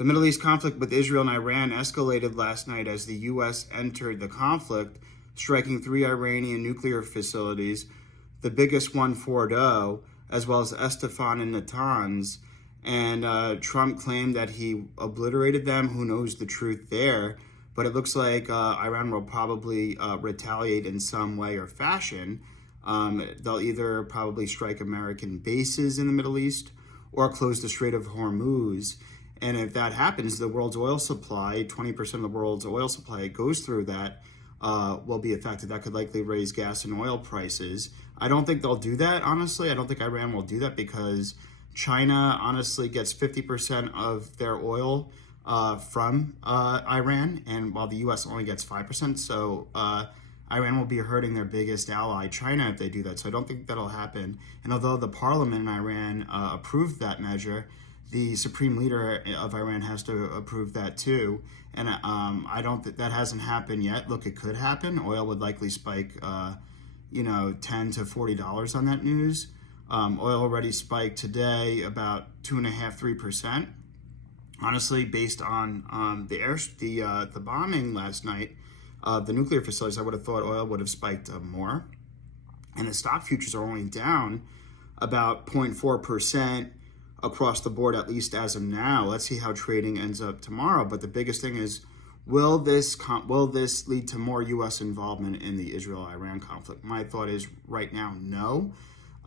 The Middle East conflict with Israel and Iran escalated last night as the U.S. entered the conflict, striking 3 Iranian nuclear facilities, the biggest one, Fordow, as well as Esfahan and Natanz. And Trump claimed that he obliterated them. Who knows the truth there? But it looks like Iran will probably retaliate in some way or fashion. They'll either probably strike American bases in the Middle East or close the Strait of Hormuz. And if that happens, the world's oil supply, 20% of the world's oil supply goes through that, will be affected. That could likely raise gas and oil prices. I don't think they'll do that, honestly. I don't think Iran will do that because China honestly gets 50% of their oil from Iran, and while the U.S. only gets 5%. So Iran will be hurting their biggest ally, China, if they do that. So I don't think that'll happen. And although the parliament in Iran approved that measure, the supreme leader of Iran has to approve that too. And I don't think that hasn't happened yet. Look, it could happen. Oil would likely spike, $10 to $40 on that news. Oil already spiked today about 2.5–3%. Honestly, based on the bombing last night of the nuclear facilities, I would have thought oil would have spiked more. And the stock futures are only down about 0.4% across the board, at least as of now. Let's see how trading ends up tomorrow. But the biggest thing is, will this lead to more U.S. involvement in the Israel-Iran conflict? My thought is right now, no.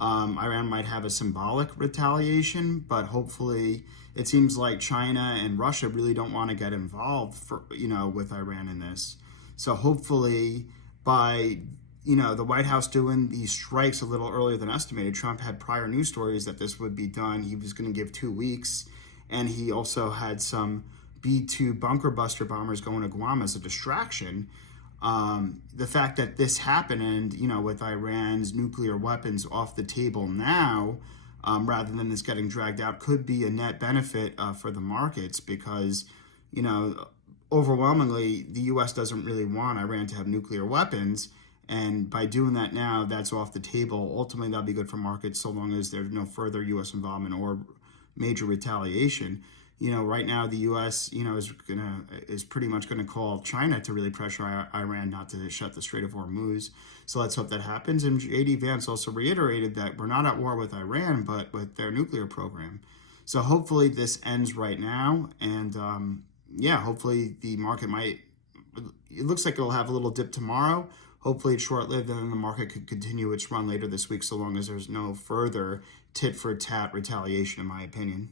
Iran might have a symbolic retaliation, but hopefully it seems like China and Russia really don't want to get involved with Iran in this. So hopefully by the White House doing these strikes a little earlier than estimated. Trump had prior news stories that this would be done. He was going to give 2 weeks. And he also had some B-2 bunker buster bombers going to Guam as a distraction. The fact that this happened and, with Iran's nuclear weapons off the table now, rather than this getting dragged out, could be a net benefit for the markets because, overwhelmingly, the U.S. doesn't really want Iran to have nuclear weapons. And by doing that now, that's off the table. Ultimately, that'll be good for markets so long as there's no further U.S. involvement or major retaliation. Right now the U.S. is pretty much gonna call China to really pressure Iran not to shut the Strait of Hormuz. So let's hope that happens. And J.D. Vance also reiterated that we're not at war with Iran, but with their nuclear program. So hopefully this ends right now, and hopefully the market might. It looks like it'll have a little dip tomorrow. Hopefully it's short-lived, and then the market could continue its run later this week so long as there's no further tit-for-tat retaliation, in my opinion.